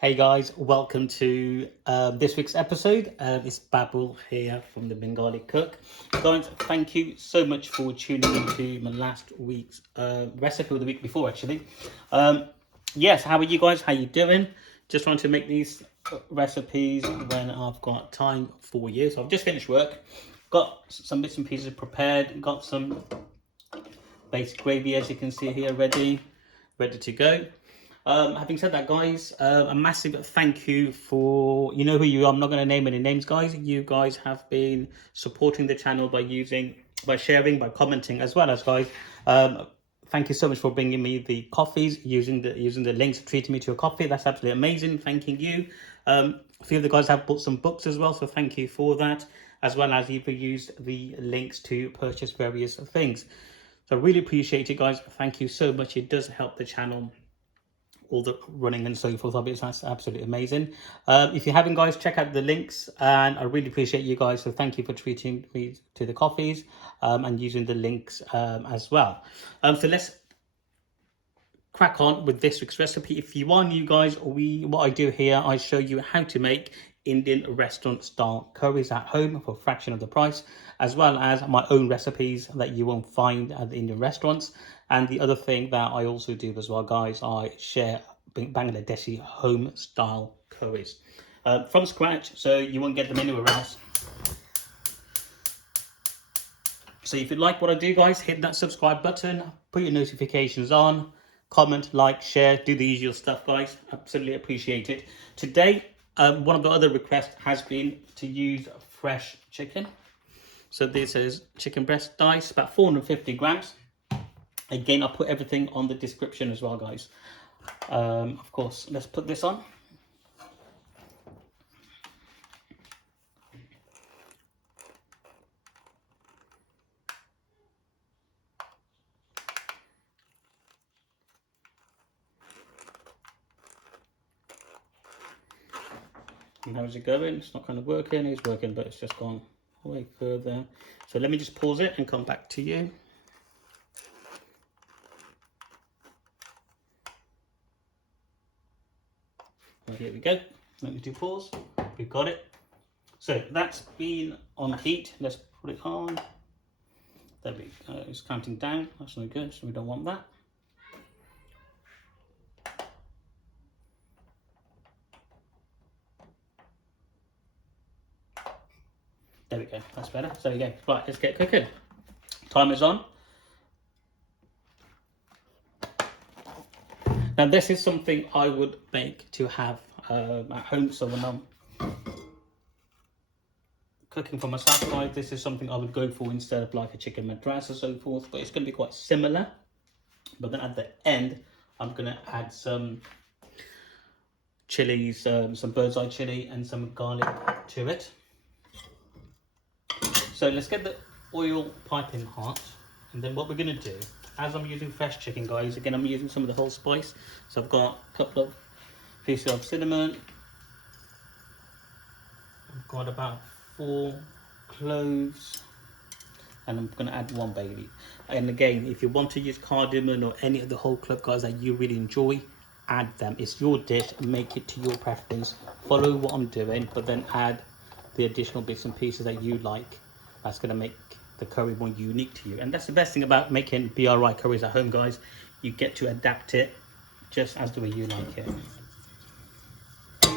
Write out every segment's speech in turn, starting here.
Hey guys, welcome to this week's episode. It's Babul here from the Bengali Cook. Guys, thank you so much for tuning into my last week's recipe of the week before actually. Yes, how are you guys? How you doing? Just trying to make these recipes when I've got time for you. So I've just finished work, got some bits and pieces prepared, got some basic gravy as you can see here ready to go. Having said that, guys, a massive thank you for, you know who you are, I'm not going to name any names, guys. You guys have been supporting the channel by sharing, by commenting, as well as, guys, thank you so much for bringing me the coffees, using the links, treating me to a coffee. That's absolutely amazing. Thanking you. A few of the guys have bought some books as well, so thank you for that, as well as you've used the links to purchase various things. So I really appreciate it, guys. Thank you so much. It does help the channel, all the running and so forth of it. That's absolutely amazing. If you haven't, guys, check out the links, and I really appreciate you guys. So thank you for treating me to the coffees and using the links as well. So let's crack on with this week's recipe. If you are new, guys, what I do here, I show you how to make Indian restaurant style curries at home for a fraction of the price, as well as my own recipes that you won't find at the Indian restaurants. And the other thing that I also do as well, guys, I share Bangladeshi home style curries from scratch, so you won't get them anywhere else. So if you like what I do, guys, hit that subscribe button, put your notifications on, comment, like, share, do the usual stuff, guys. Absolutely appreciate it. Today, one of the other requests has been to use fresh chicken. So this is chicken breast dice, about 450 grams. Again, I'll put everything on the description as well, guys. Of course, let's put this on. And how's it going? It's not kind of working. It's working, but it's just gone way further. So let me just pause it and come back to you. Here we go. Let me do pause. We've got it. So that's been on heat. Let's put it on. There we go. It's counting down. That's no good, so we don't want that. There we go. That's better. So there you go. Right, let's get cooking. Timer's on. Now this is something I would make to have at home. So when I'm cooking for myself, guys, this is something I would go for instead of like a chicken madras or so forth. But it's going to be quite similar. But then at the end, I'm going to add some chilies, some bird's eye chili, and some garlic to it. So let's get the oil piping hot, and then what we're going to do, as I'm using fresh chicken, guys, again I'm using some of the whole spice. So I've got a couple of pieces of cinnamon, I've got about 4 cloves, and I'm going to add 1 bay leaf. And again, if you want to use cardamom or any of the whole clove, guys, that you really enjoy, add them. It's your dish, make it to your preference, follow what I'm doing, but then add the additional bits and pieces that you like. That's going to make the curry more unique to you. And that's the best thing about making BRI curries at home, guys. You get to adapt it just as the way you like it. So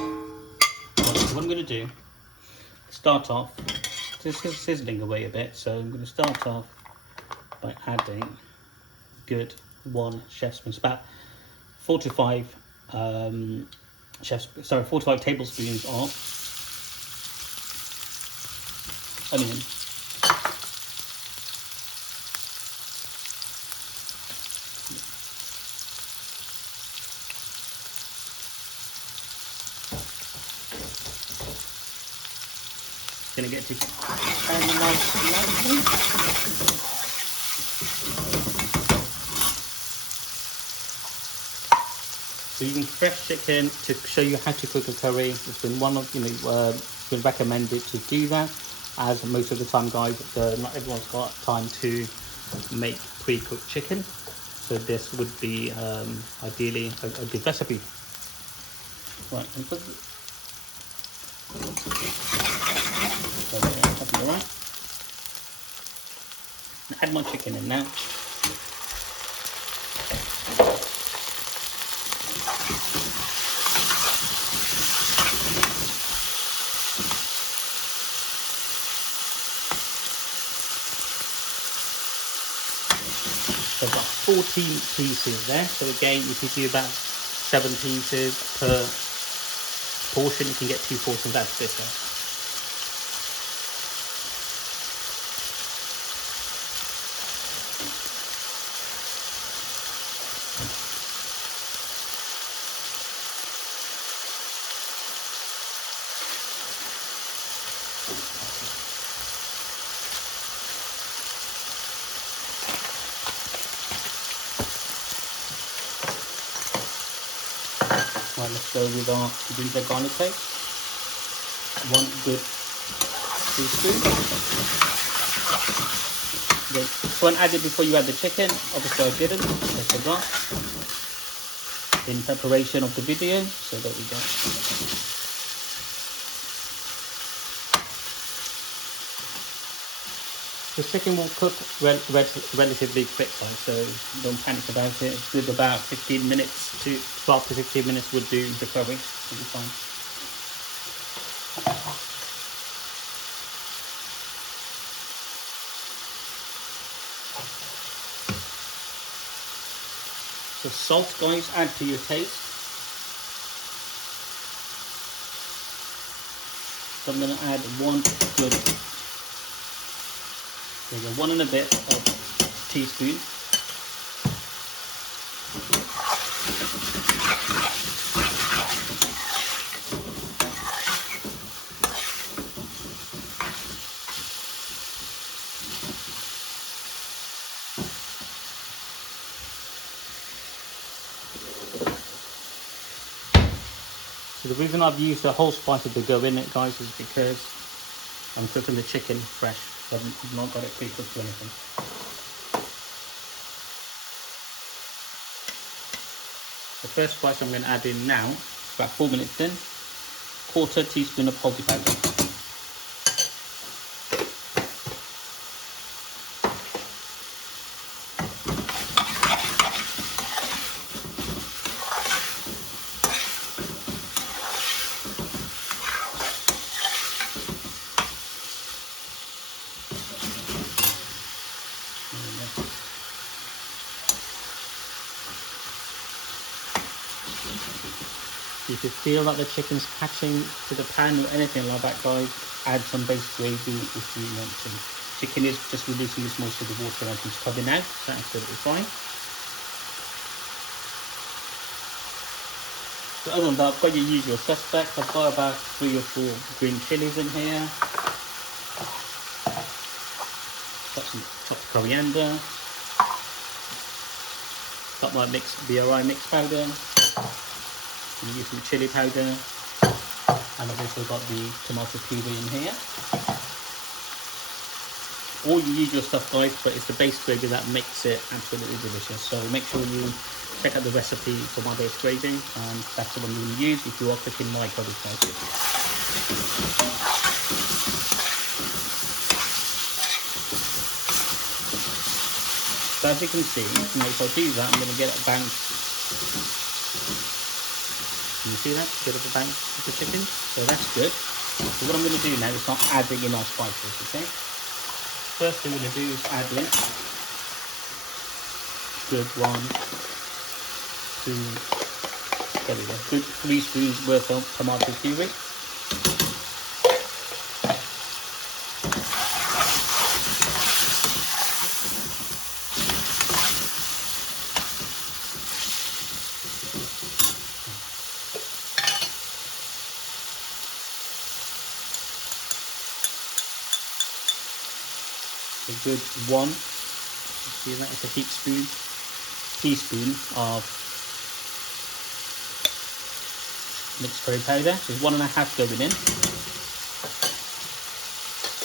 what I'm going to do, start off, this is sizzling away a bit, so I'm going to start off by adding good 1 chef's spoon, about 4 to 5 4 to 5 tablespoons of onion. Going to get to caramelize lightly. So using fresh chicken to show you how to cook a curry. It's been been recommended to do that, as most of the time, guys, not everyone's got time to make pre-cooked chicken. So this would be ideally a good recipe. Right, and put it. So that'll be alright. Add my chicken in now. So I've got 14 pieces there. So again, if you do about 7 pieces per portion, you can get 2 portions out of this one. Right, let's go with our ginger garlic paste. 1 good teaspoon. This one added before you add the chicken. Obviously I didn't. I forgot. In preparation of the video. So there we go. The chicken will cook relatively quick, guys, so don't panic about it. It's good about 15 minutes to 12 to 15 minutes would do the curry. It'll be fine. So salt, guys, add to your taste. So I'm going to add 1 good, there you go, 1 and a bit of teaspoon. So the reason I've used the whole spices to go in it, guys, is because I'm cooking the chicken fresh. I've not got it pre-cooked or anything. The first spice I'm going to add in now, about 4 minutes in, 1/4 teaspoon of haldi powder. If you feel like the chicken's catching to the pan or anything like that, guys, add some base gravy if you want to. Chicken is just releasing this moisture of the water as it's coming out, so that's absolutely fine. So other than that, I've got your usual suspects. I've got about 3 or 4 green chillies in here. Got some chopped coriander. Got my BRI mix powder. I'm using chili powder, and I've also got the tomato puree in here. All your usual stuff, guys, but it's the base gravy that makes it absolutely delicious. So make sure you check out the recipe for my base gravy, and that's the one you're going to use if you are cooking my curry spices. So as you can see, if I do that, I'm going to get it bounced. Can you see that? Bit of a bounce of the chicken. So that's good. So what I'm going to do now is start adding in our spices, okay? First thing I'm going to do is add in good 1, 2, there we go, good 3 spoons worth of tomato puree. A good 1, see that, it's a teaspoon of mixed curry powder. There's 1.5 going in.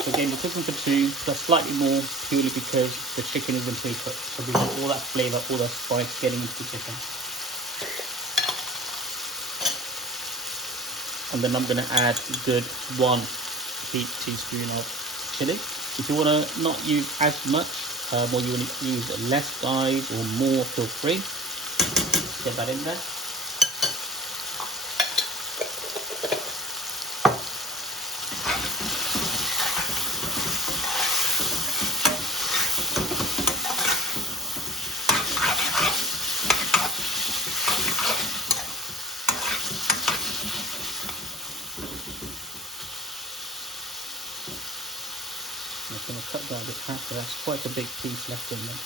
So again, we're cooking for 2 plus slightly more purely because the chicken isn't pre-cooked. So we want all that flavour, all that spice getting into the chicken. And then I'm going to add a good 1 heaped teaspoon of chili. If you want to not use as much, or you want to use less, guys, or more, feel free. Get that in there. I'm going to cut down this half, so that's quite a big piece left in there.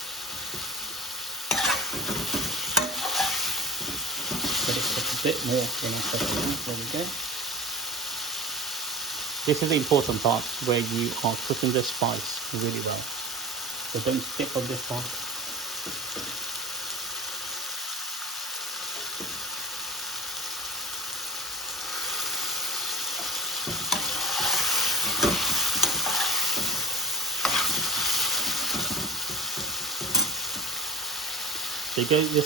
But it took a bit more when I cut it down. There we go. This is the important part where you are cooking the spice really well. So don't skip on this part.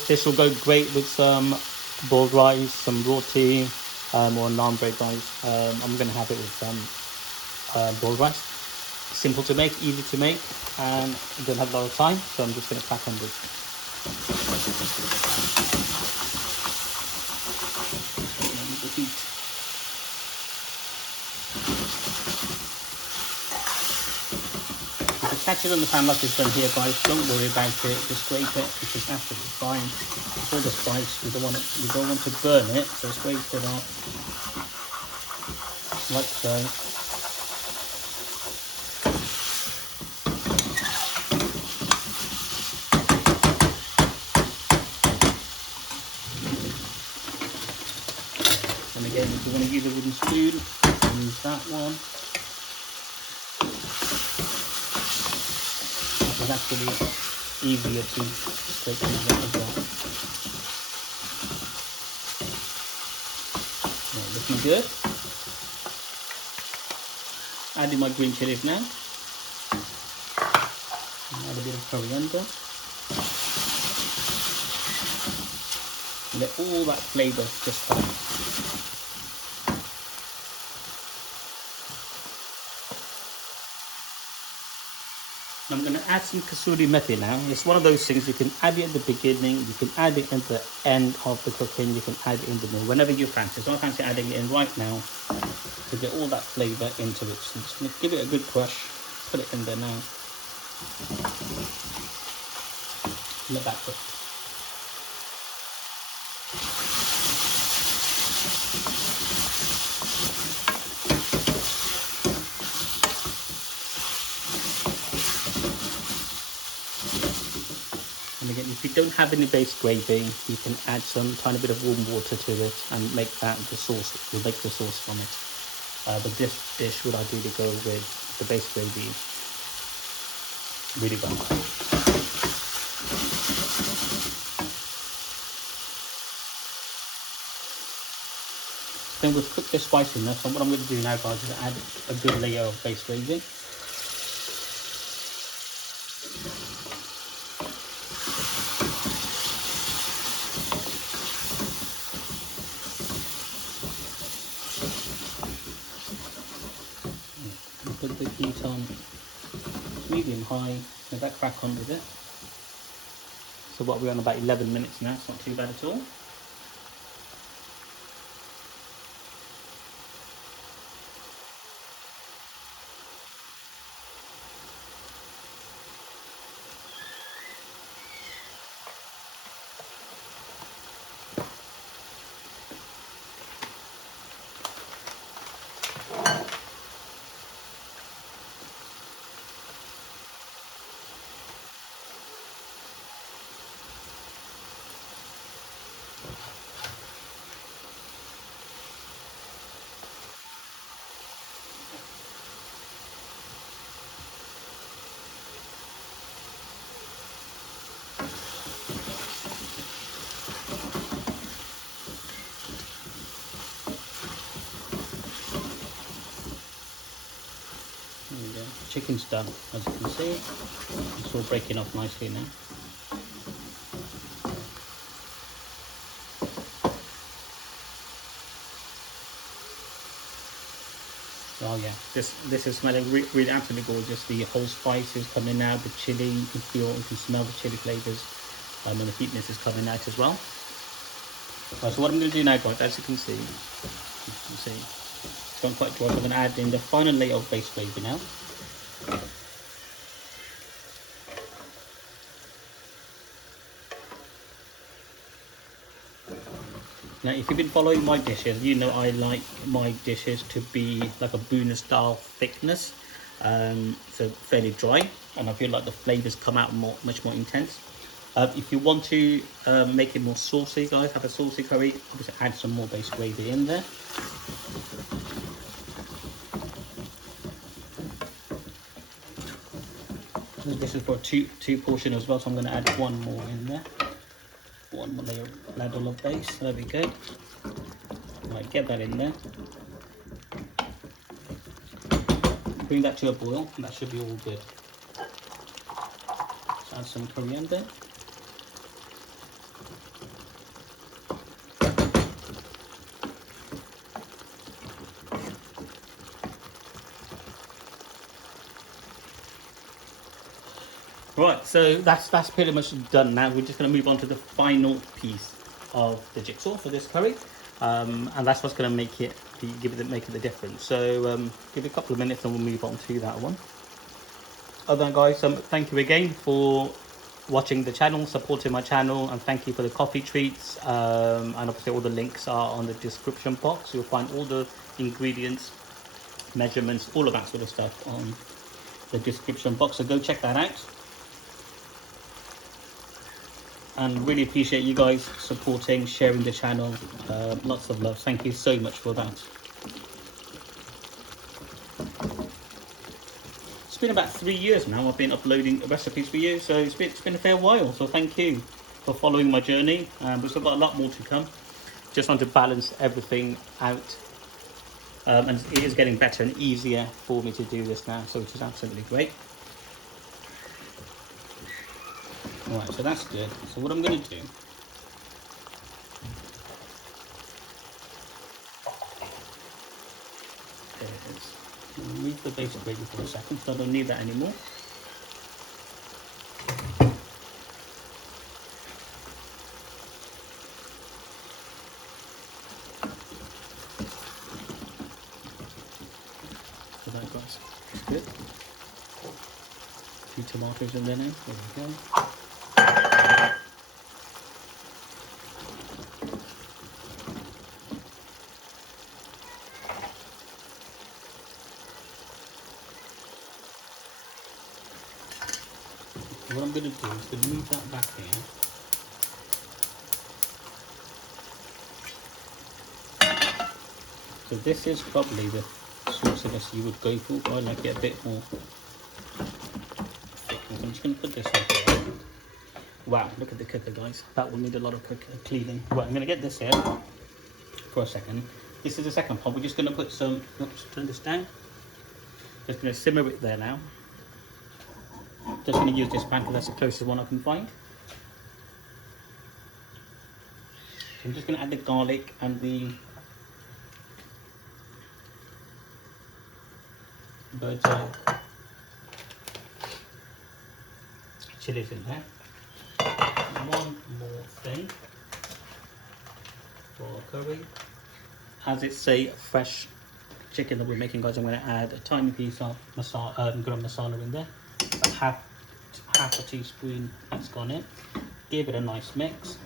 This will go great with some boiled rice, some roti, or naan bread, guys. I'm going to have it with some boiled rice. Simple to make, easy to make, and I don't have a lot of time, so I'm just going to crack on with the heat. If it catches on the pan like it's done here, guys, don't worry about it. Just scrape it, which is absolutely fine. It's all the spice. We don't want to burn it, so scrape it out like so. And again, if you want to use a wooden spoon, use that one. It's actually easier to scrape these out as well. Right, looking good. Adding my green chilies now. Add a bit of coriander. Let all that flavour just come. I'm going to add some kasuri methi now. It's one of those things you can add it at the beginning, you can add it at the end of the cooking, you can add it in the middle, whenever you fancy. So I fancy adding it in right now to get all that flavour into it. So I'm just going to give it a good crush, put it in there now. Let that cook. And again, if you don't have any base gravy, you can add some tiny bit of warm water to it and make that the sauce. You'll make the sauce from it. But this dish would ideally go with the base gravy really well. Then we've cooked the spice enough. So what I'm going to do now, guys, is add a good layer of base gravy. Put the heat on medium high, let that crack on with it. So what, we're on about 11 minutes now, it's not too bad at all. Chicken's done, as you can see. It's all breaking off nicely now. Oh yeah, this is smelling really absolutely gorgeous. The whole spices coming out, the chili, you can feel, you can smell the chili flavors, and the heatness is coming out as well. Right, so what I'm going to do now, guys, as you can see, it's gone quite dry. So I'm going to add in the final layer of base gravy now. Now, if you've been following my dishes, you know I like my dishes to be like a Boona style thickness, so fairly dry, and I feel like the flavors come out much more intense. If you want to make it more saucy, guys, have a saucy curry, obviously add some more base gravy in there. This is for a two portion as well, so I'm going to add one more in there. One more ladle of base. There we go. Right, get that in there. Bring that to a boil, and that should be all good. Let's add some coriander. Right, so that's pretty much done now. We're just going to move on to the final piece of the jigsaw for this curry, and that's what's going to make it make it the difference. So give it a couple of minutes, and we'll move on to that one. Other than that, guys, thank you again for watching the channel, supporting my channel, and thank you for the coffee treats. And obviously, all the links are on the description box. You'll find all the ingredients, measurements, all of that sort of stuff on the description box. So go check that out. And really appreciate you guys supporting, sharing the channel. Lots of love. Thank you so much for that. It's been about 3 years now I've been uploading recipes for you, so it's been a fair while. So thank you for following my journey. We've still got a lot more to come. Just want to balance everything out, and it is getting better and easier for me to do this now, so which is absolutely great. Alright, so that's good. So what I'm going to do, there it is. Remove the base gravy for a second, so I don't need that anymore. So that, guys, is good. 2 tomatoes in there now. There we go. What I'm going to do is to move that back here. So this is probably the sauciness you would go for. I like it a bit more thick. So I'm just going to put this on here. Wow, look at the cooker, guys. That will need a lot of cleaning. Right, I'm going to get this here for a second. This is the second pot. We're just going to put some, oops, turn this down. Just going to simmer it there now. Just going to use this pan because that's the closest one I can find. So I'm just going to add the garlic and the bird's eye chilies in there. One more thing for curry. As it's a fresh chicken that we're making, guys, I'm going to add a tiny piece of garam masala in there. Half a teaspoon that's gone in. Give it a nice mix.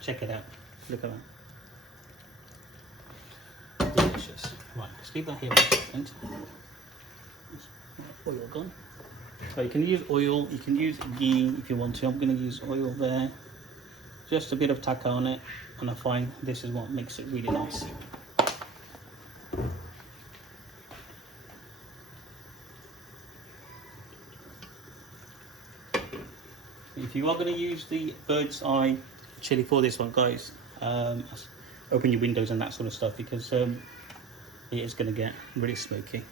Check it out. Look at that. Delicious. Right, let's leave that here for a second. Oil gone. So you can use oil, you can use ghee if you want to. I'm going to use oil there. Just a bit of taka on it, and I find this is what makes it really nice. If you are going to use the bird's eye chili for this one, guys, open your windows and that sort of stuff, because it is going to get really smoky.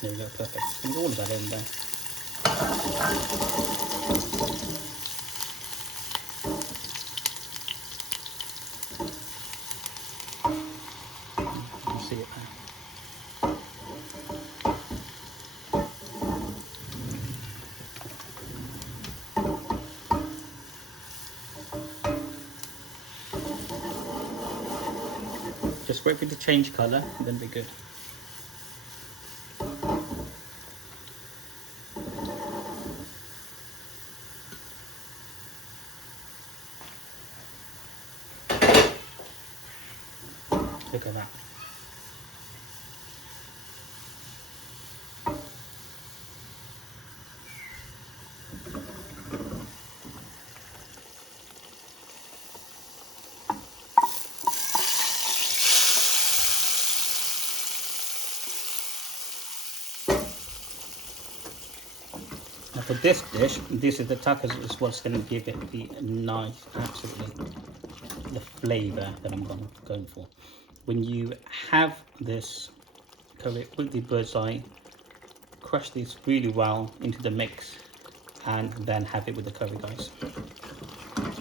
There we go, perfect. Just going to get all of that in there. Just wait for it to change colour, and then be good. Look at that. Now for this dish, this is the tacos is what's going to give it the nice, absolutely, the flavour that I'm going for. When you have this curry with the bird's eye, crush these really well into the mix and then have it with the curry, guys.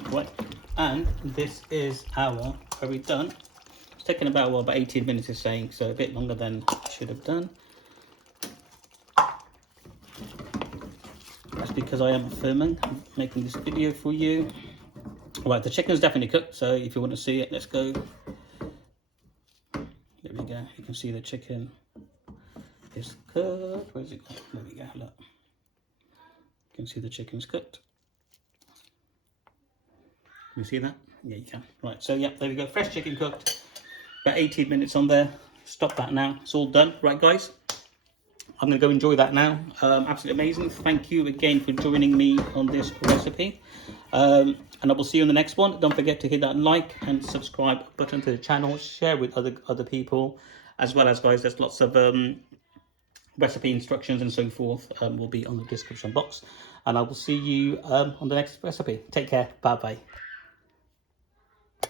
Right, and this is our curry done. It's taken about, well, about 18 minutes is saying, so a bit longer than I should have done. That's because I am filming, making this video for you. Right, the chicken is definitely cooked, so if you want to see it, let's go. There we go, you can see the chicken is cooked. Where's it gone? There we go, look. You can see the chicken's cooked. Can you see that? Yeah, you can. Right, so yeah, there we go, fresh chicken cooked. About 18 minutes on there. Stop that now, it's all done. Right, guys, I'm going to go enjoy that now. Absolutely amazing. Thank you again for joining me on this recipe. And I will see you in the next one. Don't forget to hit that like and subscribe button to the channel. Share with other people. As well as, guys, there's lots of recipe instructions and so forth will be on the description box. And I will see you on the next recipe. Take care. Bye-bye.